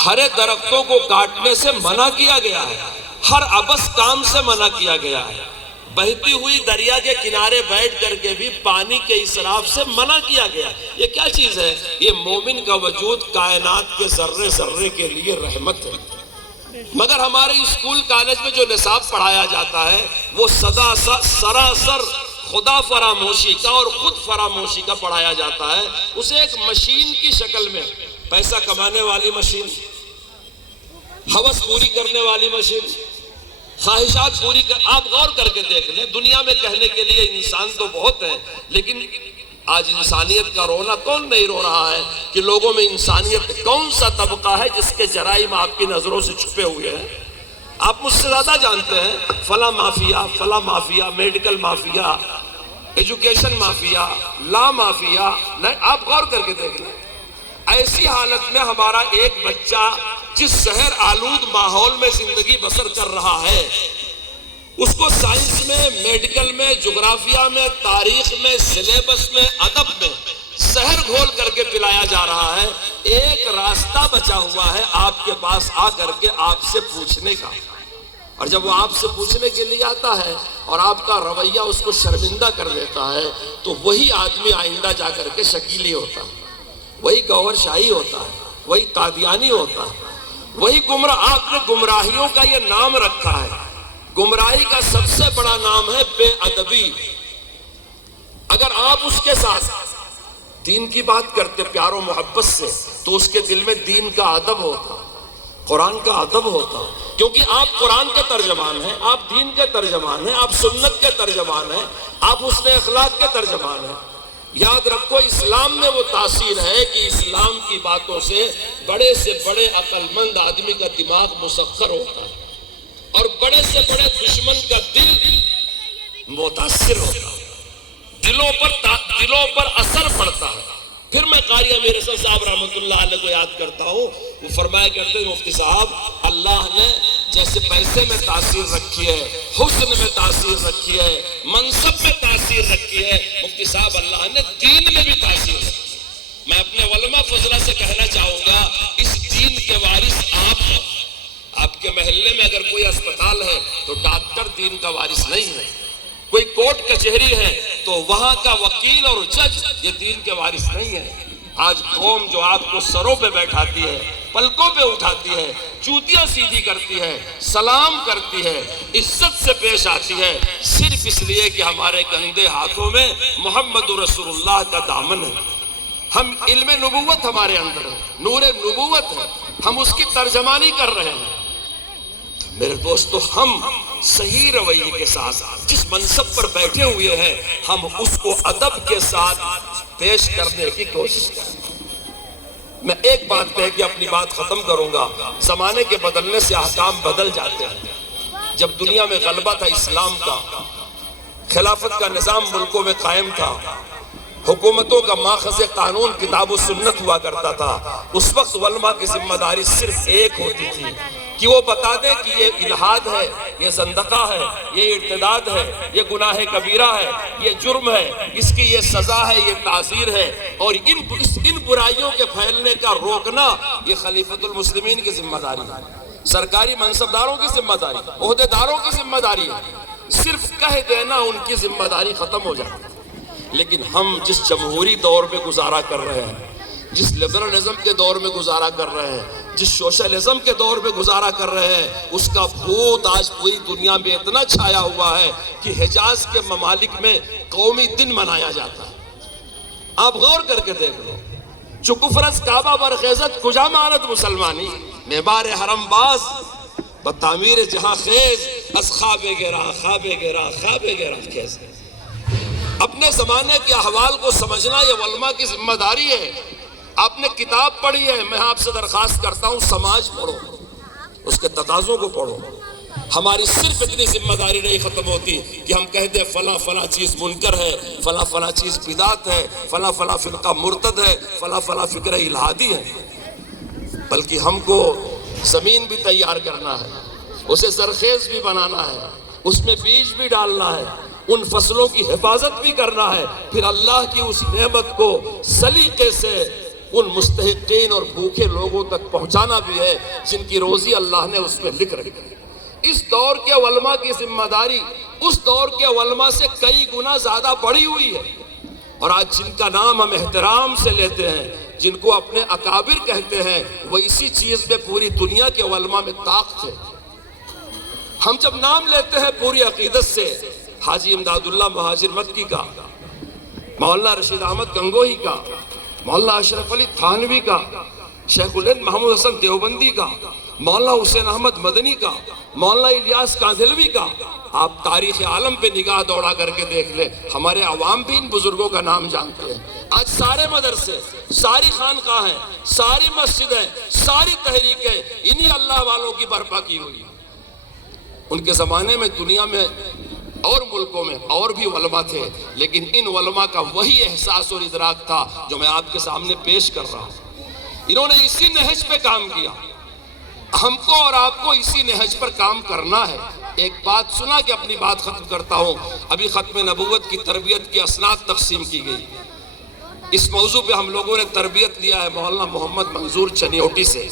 ہرے درختوں کو کاٹنے سے منع کیا گیا ہے، ہر عبث کام سے منع کیا گیا ہے، بہتی ہوئی دریا کے کنارے بیٹھ کر کے بھی پانی کے اسراف سے منع کیا گیا۔ یہ کیا چیز ہے؟ یہ مومن کا وجود کائنات کے ذرے ذرے کے لیے رحمت ہے۔ مگر ہمارے اسکول کالج میں جو نصاب پڑھایا جاتا ہے وہ سراسر خدا فراموشی کا اور خود فراموشی کا پڑھایا جاتا ہے۔ اسے ایک مشین کی شکل میں، پیسہ کمانے والی مشین، ہوس پوری کرنے والی مشین، خواہشات پوری کر، آپ غور کر کے دیکھ لیں، دنیا میں کہنے کے لیے انسان تو بہت ہیں، لیکن آج انسانیت کا رونا کون نہیں رو رہا ہے کہ لوگوں میں انسانیت کون سا طبقہ ہے جس کے جرائم آپ کی نظروں سے چھپے ہوئے ہیں؟ آپ مجھ سے زیادہ جانتے ہیں، فلاں مافیا، فلاں mafia, medical mafia, education mafia, law mafia, نہیں، آپ غور کر کے دیکھ لیں۔ ایسی حالت میں ہمارا ایک بچہ جس زہر آلود ماحول میں زندگی بسر کر رہا ہے، اس کو سائنس میں، میڈیکل میں، جغرافیہ میں، تاریخ میں، سلیبس میں، ادب میں زہر گھول کر کے پلایا جا رہا ہے۔ ایک راستہ بچا ہوا ہے آپ کے پاس آ کر کے آپ سے پوچھنے کا، اور جب وہ آپ سے پوچھنے کے لیے آتا ہے اور آپ کا رویہ اس کو شرمندہ کر دیتا ہے تو وہی آدمی آئندہ جا کر کے شکیلی ہوتا ہے، وہی گوہر شاہی ہوتا ہے، وہی قادیانی ہوتا ہے، وہی گمراہ۔ آپ نے گمراہیوں کا یہ نام رکھا ہے، گمراہی کا سب سے بڑا نام ہے بے ادبی۔ اگر آپ اس کے ساتھ دین کی بات کرتے پیار و محبت سے تو اس کے دل میں دین کا ادب ہوتا، قرآن کا ادب ہوتا، کیونکہ آپ قرآن کے ترجمان ہیں، آپ دین کے ترجمان ہیں، آپ سنت کے ترجمان ہیں، آپ حسن اخلاق کے ترجمان ہیں۔ یاد رکھو، اسلام میں وہ تاثیر ہے کہ اسلام کی باتوں سے بڑے عقل مند آدمی کا دماغ مسخر ہوتا ہے اور بڑے سے بڑے دشمن کا دل متاثر ہوتا ہے، دلوں پر اثر پڑتا ہے۔ پھر میں قاری امیر حسن صاحب رحمۃ اللہ علیہ کو یاد کرتا ہوں، وہ فرمایا کرتے ہیں مفتی صاحب، اللہ نے جیسے پیسے میں تاثیر رکھی ہے، حسن میں تاثیر رکھی ہے، منصب میں تاثیر رکھی ہے، مفتی صاحب اللہ نے دین میں بھی تاثیر رکھی۔ میں اپنے علماء فضلہ سے کہنا چاہوں گا، اس دین کے وارث آپ ہیں۔ آپ کے محلے میں اگر کوئی اسپتال ہے تو ڈاکٹر دین کا وارث نہیں ہے، کوئی کورٹ کچہری ہے تو وہاں کا وکیل اور جج یہ دین کے وارث نہیں ہے۔ آج قوم جو آپ کو سروں پہ بیٹھاتی ہے، پلکوں پہ اٹھاتی ہے، جوتیاں سیدھی کرتی ہے، سلام کرتی ہے، عزت سے پیش آتی ہے، صرف اس لیے کہ ہمارے گندے ہاتھوں میں محمد رسول اللہ کا دامن ہے۔ ہم علم نبوت ہمارے اندر ہے، نور نبوت ہے، ہم اس کی ترجمانی کر رہے ہیں۔ میرے دوستو، ہم صحیح رویے کے ساتھ جس منصب پر بیٹھے ہوئے ہیں، ہم اس کو ادب کے ساتھ پیش کرنے کی کوشش کریں۔ میں ایک بات کہہ کے اپنی بات ختم کروں گا، زمانے کے بدلنے سے احکام بدل جاتے ہیں۔ جب دنیا میں غلبہ تھا اسلام کا، خلافت کا نظام ملکوں میں قائم تھا، حکومتوں کا ماخذ قانون کتاب و سنت ہوا کرتا تھا، اس وقت علماء کی ذمہ داری صرف ایک ہوتی تھی کہ وہ بتا دے کہ یہ الحاد ہے، یہ زندقہ ہے، یہ ارتداد ہے، یہ گناہ کبیرہ ہے، یہ جرم ہے، اس کی یہ سزا ہے، یہ تعزیر ہے، اور ان برائیوں کے پھیلنے کا روکنا یہ خلیفۃ المسلمین کی ذمہ داری ہے، سرکاری منصبداروں کی ذمہ داری، عہدیداروں کی ذمہ داری ہے۔ صرف کہہ دینا ان کی ذمہ داری ختم ہو جاتی ہے۔ لیکن ہم جس جمہوری دور میں گزارا کر رہے ہیں، جس لبرلزم کے دور میں گزارا کر رہے ہیں، جس سوشلزم کے دور میں گزارا کر رہے ہیں، اس کا بھوت آج پوری دنیا میں اتنا چھایا ہوا ہے کہ حجاز کے ممالک میں قومی دن منایا جاتا ہے۔ آپ غور کر کے دیکھ لو، چو کفرز کعبہ برخیزت کجا مانت مسلمانی، معمار حرم باز بتعمیر جہاں خیز، از خواب گرا خواب گرا خواب گرا خیز۔ اپنے زمانے کے احوال کو سمجھنا یہ علماء کی ذمہ داری ہے۔ آپ نے کتاب پڑھی ہے، میں آپ سے درخواست کرتا ہوں سماج پڑھو، اس کے تقاضوں کو پڑھو۔ ہماری صرف اتنی ذمہ داری نہیں ختم ہوتی کہ ہم کہہ دیں فلاں فلاں چیز منکر ہے، فلاں فلاں چیز بدعت ہے، فلاں فلاں فرقہ مرتد ہے، فلاں فلاں فکر الہادی ہے، بلکہ ہم کو زمین بھی تیار کرنا ہے، اسے زرخیز بھی بنانا ہے، اس میں بیج بھی ڈالنا ہے، ان فصلوں کی حفاظت بھی کرنا ہے، پھر اللہ کی اس نعمت کو سلیقے سے ان مستحقین اور بھوکے لوگوں تک پہنچانا بھی ہے جن کی روزی اللہ نے اس میں لکھ رکھی ہے۔ اس دور کے علماء کی ذمہ داری اس دور کے علماء سے کئی گنا زیادہ بڑھی ہوئی ہے، اور آج جن کا نام ہم احترام سے لیتے ہیں، جن کو اپنے اکابر کہتے ہیں، وہ اسی چیز میں پوری دنیا کے علماء میں طاقت ہے۔ ہم جب نام لیتے ہیں پوری عقیدت سے حاجی امداد اللہ مہاجر مکی کا، مولانا رشید احمد گنگوہی کا، مولانا اشرف علی تھانوی کا، شیخ الہند محمود حسن دیوبندی کا، مولانا حسین احمد مدنی کا، مولانا الیاس کاندھلوی کا، آپ تاریخ عالم پہ نگاہ دوڑا کر کے دیکھ لیں، ہمارے عوام بھی ان بزرگوں کا نام جانتے ہیں۔ آج سارے مدرسے، ساری خانقاہیں، ساری مسجدیں، ساری تحریکیں انہی اللہ والوں کی برپا کی ہوئی۔ ان کے زمانے میں دنیا میں اور ملکوں میں اور بھی علماء تھے، لیکن ان علماء کا وہی احساس اور ادراک تھا جو میں آپ کے سامنے پیش کر رہا ہوں۔ انہوں نے اسی نہج پہ کام کیا، ہم کو اور آپ کو اسی نہج پر کام کرنا ہے۔ ایک بات سنا کہ اپنی بات ختم کرتا ہوں۔ ابھی ختم نبوت کی تربیت کی اسناد تقسیم کی گئی، اس موضوع پہ ہم لوگوں نے تربیت لیا ہے مولانا محمد منظور چنیوٹی سے،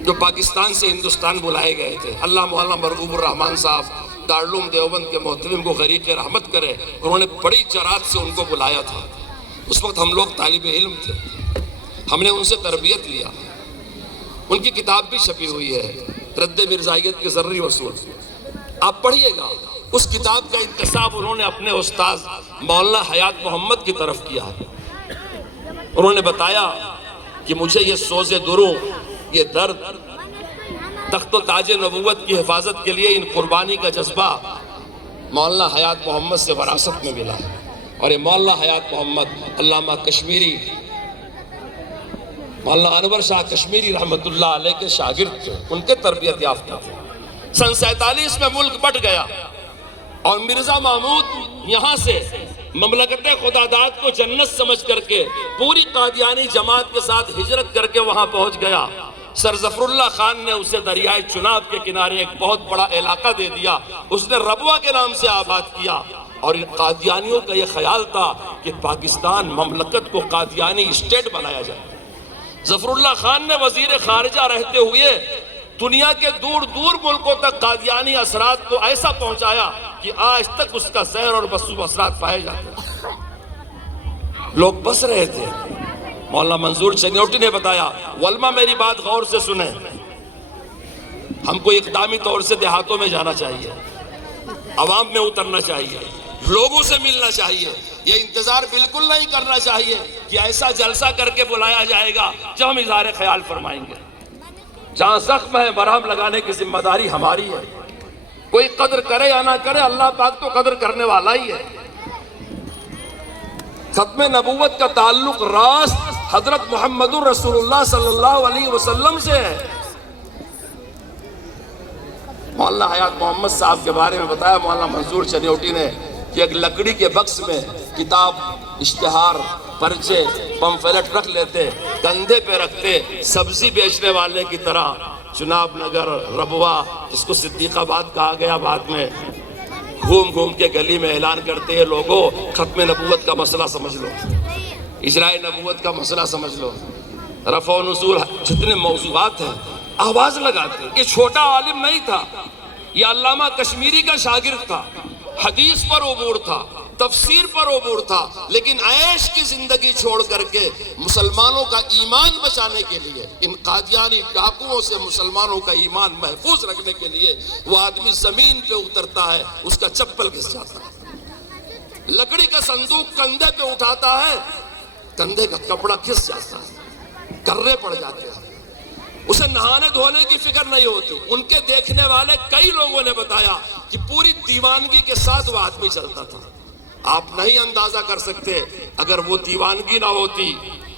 جو پاکستان سے ہندوستان بلائے گئے تھے۔ اللہ مولانا مرغوب الرحمان صاحب دارالعلوم دیوبند کے محترم کو غریق رحمت کرے، انہوں نے بڑی جرات سے ان کو بلایا تھا۔ اس وقت ہم لوگ طالب علم تھے، ہم نے ان سے تربیت لیا۔ ان کی کتاب بھی چھپی ہوئی ہے، رد مرزائیت کے ضروری اصول، آپ پڑھیے گا۔ اس کتاب کا انتساب انہوں نے اپنے استاد مولانا حیات محمد کی طرف کیا ہے۔ انہوں نے بتایا کہ مجھے یہ سوز دروں، یہ درد، تخت و تاج نبوت کی حفاظت کے لیے ان قربانی کا جذبہ مولانا حیات محمد سے وراثت میں ملا ہے۔ اور یہ مولانا حیات محمد علامہ کشمیری، مولانا انور شاہ کشمیری رحمت اللہ علیہ کے شاگرد تھے، ان کے تربیت یافتہ تھے۔ سن 47 میں ملک بٹ گیا اور مرزا محمود یہاں سے مملکت خداداد کو جنت سمجھ کر کے پوری قادیانی جماعت کے ساتھ ہجرت کر کے وہاں پہنچ گیا۔ سر ظفر اللہ خان نے اسے دریائے چناب کے کنارے ایک بہت بڑا علاقہ دے دیا، اس نے ربوہ کے نام سے آباد کیا۔ اور ان قادیانیوں کا یہ خیال تھا کہ پاکستان مملکت کو قادیانی اسٹیٹ بنایا جائے۔ ظفر اللہ خان نے وزیر خارجہ رہتے ہوئے دنیا کے دور دور ملکوں تک قادیانی اثرات کو ایسا پہنچایا کہ آج تک اس کا زہر اور بسو اثرات پائے جاتے ہیں، لوگ بس رہے تھے۔ مولانا منظور چنیوٹی نے بتایا، علماء میری بات غور سے سنیں، ہم کو اقدامی طور سے دیہاتوں میں جانا چاہیے، عوام میں اترنا چاہیے، لوگوں سے ملنا چاہیے۔ یہ انتظار بالکل نہیں کرنا چاہیے کہ ایسا جلسہ کر کے بلایا جائے گا جب ہم اظہار خیال فرمائیں گے۔ جہاں زخم ہے مرہم لگانے کی ذمہ داری ہماری ہے۔ کوئی قدر کرے یا نہ کرے، اللہ پاک تو قدر کرنے والا ہی ہے۔ ختم نبوت کا تعلق راست حضرت محمد رسول اللہ صلی اللہ علیہ وسلم سے ہے۔ مولانا حیات محمد صاحب کے بارے میں بتایا مولانا منظور چنیوٹی نے کہ ایک لکڑی کے بکس میں کتاب، اشتہار، پرچے، پمفلٹ رکھ لیتے، کندھے پہ رکھتے، سبزی بیچنے والے کی طرح چناب نگر، ربوہ، جس کو صدیق آباد کہا گیا بعد میں، گھوم گھوم کے گلی میں اعلان کرتے ہیں، لوگوں ختم نبوت کا مسئلہ سمجھ لو، اجراء نبوت کا مسئلہ سمجھ لو، رفع و نزول، جتنے موضوعات ہیں آواز لگاتے۔ یہ چھوٹا عالم نہیں تھا، یہ علامہ کشمیری کا شاگرد تھا، حدیث پر عبور تھا، تفسیر پر عبور تھا، لیکن عیش کی زندگی چھوڑ کر کے مسلمانوں کا ایمان بچانے کے لیے، ان قادیانی ڈاکوؤں سے مسلمانوں کا ایمان محفوظ رکھنے کے لیے وہ آدمی زمین پہ اترتا ہے، اس کا چپل گھس جاتا ہے، لکڑی کا صندوق کندھے پہ اٹھاتا ہے، کندھے کا کپڑا گھس جاتا ہے، کرے پڑ جاتے ہیں، اسے نہانے دھونے کی فکر نہیں ہوتی۔ ان کے دیکھنے والے کئی لوگوں نے بتایا کہ پوری دیوانگی کے ساتھ وہ آدمی چلتا تھا۔ آپ نہیں اندازہ کر سکتے اگر وہ دیوانگی نہ ہوتی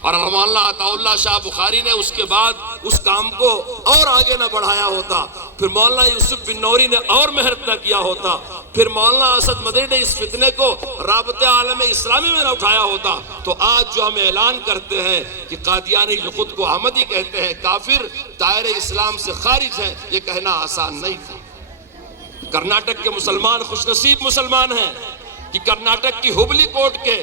اور مولانا عطا اللہ شاہ بخاری نے اس کے بعد اس کام کو اور آگے نہ بڑھایا ہوتا، پھر مولانا یوسف بن نوری نے اور محنت نہ کیا ہوتا، پھر مولانا اسد مدنی نے اس فتنے کو رابطہ عالم اسلامی میں نہ اٹھایا ہوتا، تو آج جو ہم اعلان کرتے ہیں کہ قادیانی جو خود کو احمدی کہتے ہیں، کافر، دائرہ اسلام سے خارج ہے، یہ کہنا آسان نہیں تھا۔ کرناٹک کے مسلمان خوش نصیب مسلمان ہیں کہ کرناٹک کی ہبلی کوٹ کے